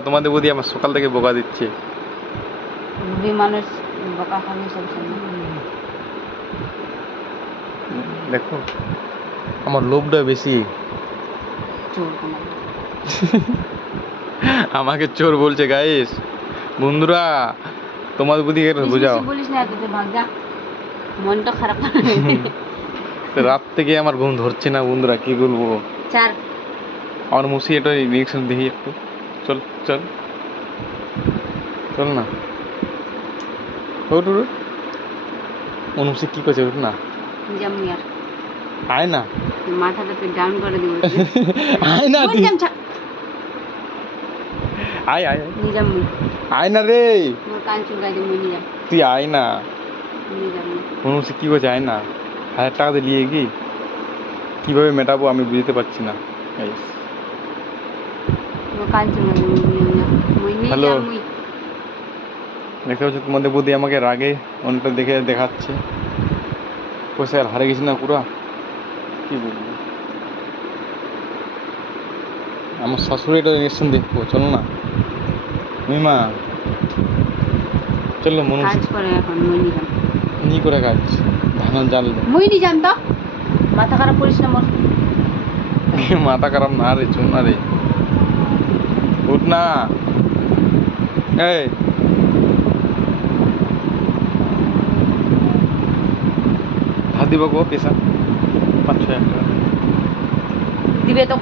তোমাদের বৌদি আমার সকাল থেকে বোকা দিচ্ছে। মানুষ বোকা খাবে সবসময় দেখো আমার লোভটা বেশি। আমাকে চোর বলছে গাইস বন্ধুরা তোমাদের বুদ্ধি বুঝাও। বলিস না তোদের ভাগ যা মনটা খারাপ রাত থেকে আমার ঘুম ধরছে না বন্ধুরা কি বলব? চার। আমার মুসি এটা রিয়েকশন দেখি একটু। চল চল। চল না। ওট ওট অনুসি কি করছে ওঠ না। আর আয়। না। মাথাটা তুই ডাউন করে দিব আয় না তুই। আয়। নিজাম আয় না রে। মোর কান চুলকাই দিব নিজাম তুই আয় না। অনুসি কি করছে আয় না। হাজার টাকা দিয়ে নিয়ে কি কীভাবে মেটাবো আমি বুঝতে পারছি না guys। মোর কান চুলকাই দিব মুই নিজাম মুই Hello. নিজাম মুই দেখতে পাচ্ছ তোমাদের বুদ্ধি আমাকে রাগে অনেকটা দেখে দেখাচ্ছে। পয়সা আর হারে গেছি না পুরো? কি বলব? আমার শাশুড়ি এটা ইলেকশন দেখব চলো না। মিমা চলো মনে কাজ করে এখন নি করে কাজ ধান জাল মুই নিজাম তো। মাথা খারাপ করিস না মোর। মাথা খারাপ না রে চল না রে। উঠ না। এই। ধার দিব গো পেশা পাঁচ ছয় হাজার টাকা। দিবে তো।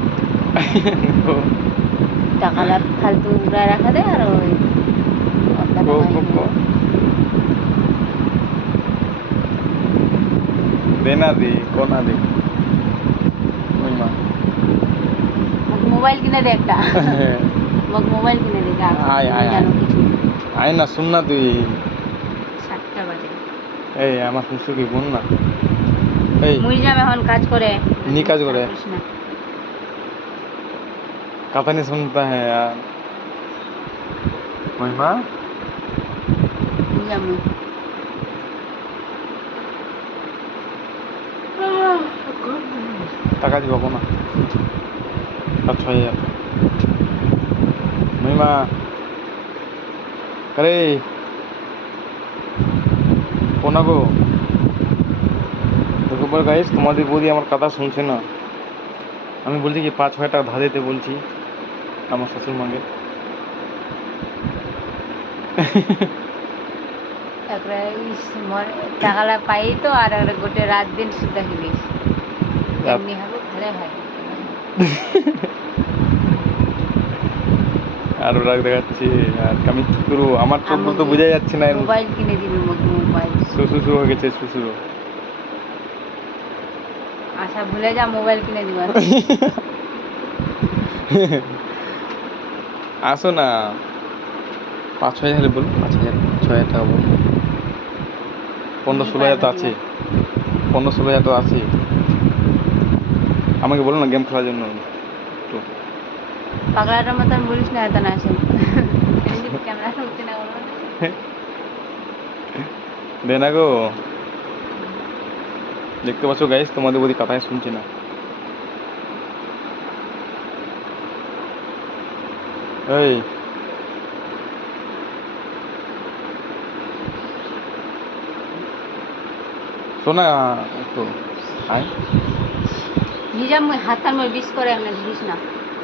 টাকাটা ফালতু উড়ায় রাখা দে আর ওই টাকা গো দে না দে। মোবাইল কিনে দে একটা। মগ মোবাইল কিনে আয় আয় আয়। না শুন না তুই। সাতটা বাজে। এই আমার কিছু কি বোন না। এই। মুইজাম এখন কাজ করে। নি কাজ করে। কথা নি শুনতা হ্যাঁ यार মহিমা? মুইজাম টাকা দিব না। আচ্ছা মহিমা আরে কোনা গো দেখো বল গাইস তোমাদের বৌদি আমার কথা শুনছে না। আমি বলছি কি পাঁচ ছয় টাকা ধার দিতে বলছি আমার শ্বশুর মাকে। তারপরে টাকাটা পাই তো আর গোটে রাত দিন সুদ্ধা খেলিস এমনি হবে ঘরে হয়। আর রাগ দেখাচ্ছি আর আমি কি করব আমার চোখ তো বোঝা যাচ্ছে না মোবাইল কিনে দিবি মোবাইল। শ্বশুর শুরু হয়ে গেছে শ্বশুর আশা ভুলে যা মোবাইল কিনে দিব আসো না। পাঁচ ছয় হাজার বলুন। পাঁচ হাজার ছয় হাজার টাকা বলুন। পনেরো ষোলো হাজার তো আছে। পনেরো ষোলো হাজার তো আছে। আমাকে বলো না গেম খেলার জন্য। একটু। পাগলাটার মতন বলিস না এত না আসে ক্যামেরা উঠছে না বলব না। দে না গো। দেখতে পাচ্ছ গাইস তোমাদের কথাই শুনছে না। এই। শোনা একটু আয়। নিজে মুই হাতার মই বিষ করে এমনি দিস না।